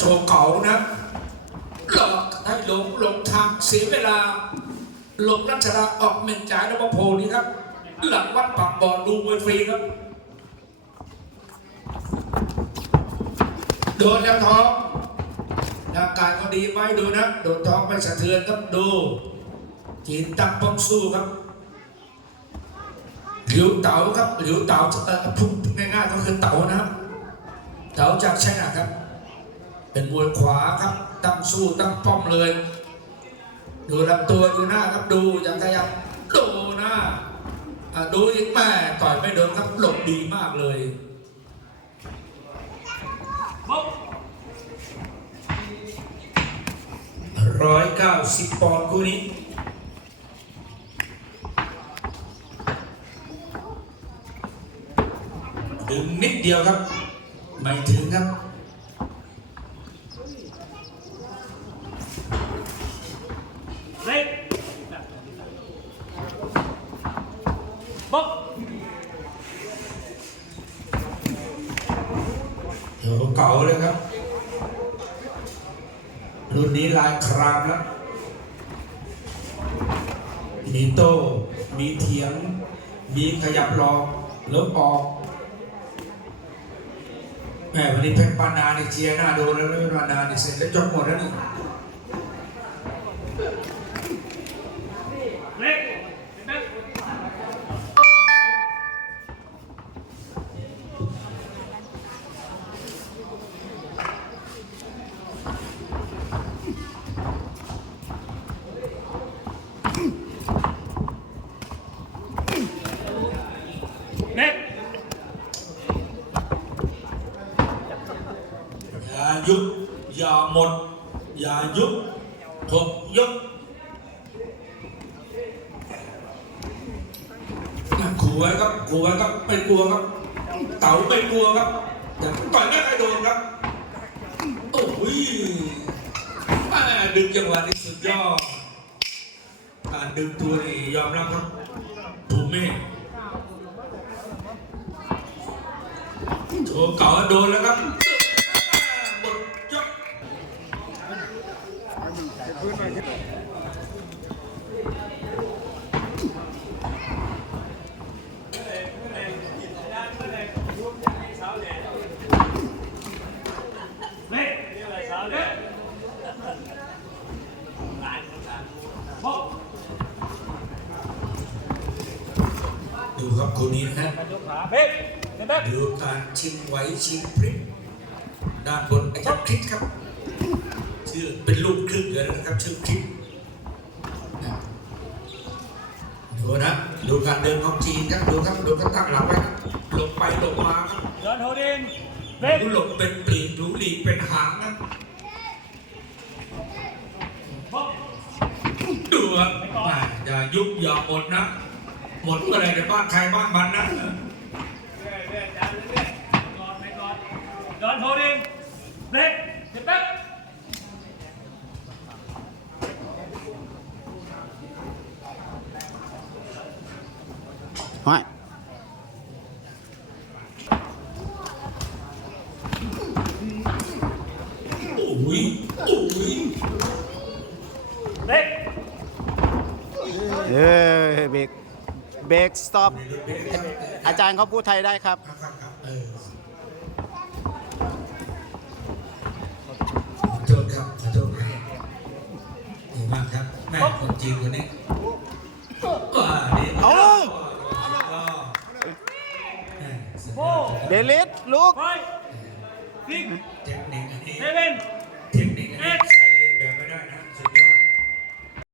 โชว์เขานะหลอกให้หลงหลงทางเสียเวลาหลงรัชดาออกเมนจ่ายนวโพนี่ครับ หลังวัดปากบ่อดูมวยฟรีครับ โดนแล้วท้องร่างกายก็ดีไหมดูนะ โดนท้องไม่สะเทือนครับดูจีนตั้งป้องสู้ครับหลิวเต๋าครับหลิวเต๋าพูดง่ายๆก็คือเต๋านะเต๋าจากไชน่าครับ เป็นมวยขวาครับตั้งสู้ตั้งป้อมเลย ดูลำตัวดูหน้าครับดูอย่างขยับดูหน้าอะดูอีกแม่ต่อยไม่โดนครับหลบดีมากเลยร้อยเก้าสิบปอนด์คู่นี้ถึงนิดเดียวครับ ไม่ถึงครับ เล็ก บ๊อบเดี๋ยวเก่าเลยครับ รุ่นนี้ลายครามแล้วมีโต้มีเถียง มีขยับรอลบออกแหมวันนี้เพชรปานาเนี่เชียร์หน้าโดนแล้วเพชรปานาเนี่เสร็จแล้วจบหมดแล้วนี่ เล็กเล็ก เล็กอย่ายุบอย่าหมด อย่ายุบหกยกขู่ไว้ครับขู่ไว้ครับไม่กลัวครับ เต่าไม่กลัวครับแต่ต่อยไม่ใครโดนครับ โอ้ยดึงจังหวะนี้สุดยอดการดึงตัวนี่ยอมรับครับภูมิเก่าโดนแล้วครับหมด ยกเล็กเล็กบ๊อบดูครับคนนี้นะเล็ก เล็กดูการชิงไหวชิงพริกด้านบนอาจารย์คริสครับ ชื่อเป็นลูกครึ่งเลยนะครับ ชื่อคริสดูนะดูการเดินของจีนครับดูครับดูเขาตั้งหลักไว้ครับหลบไปหลบมาครับยอนโฮดินเล็กดูหลบเป็นปลีกดูหลีกเป็นหางครับบ๊อบดูครับแม่อย่ายุบอย่าหมดนะ หมดเมื่อไหรในบ้านใครบ้านมันนะเรื่อยเรื่อยจานเรื่อยก่อนไปก่อนยอนโฮดินเล็กเจ็บแป๊บห้อยโอ้ยโอ้ยเล็กเออเบรก เบรกสต็อปอาจารย์เขาพูดไทยได้ครับครับครับครับเออขอโทษครับขอโทษครับดีมากครับแม่คนจีนคนนี้ว้าดีมากเอ้าแม่สุดยโอ้อดเดลิสลูกไปซิกเทคนิคอันนี้เซเว่น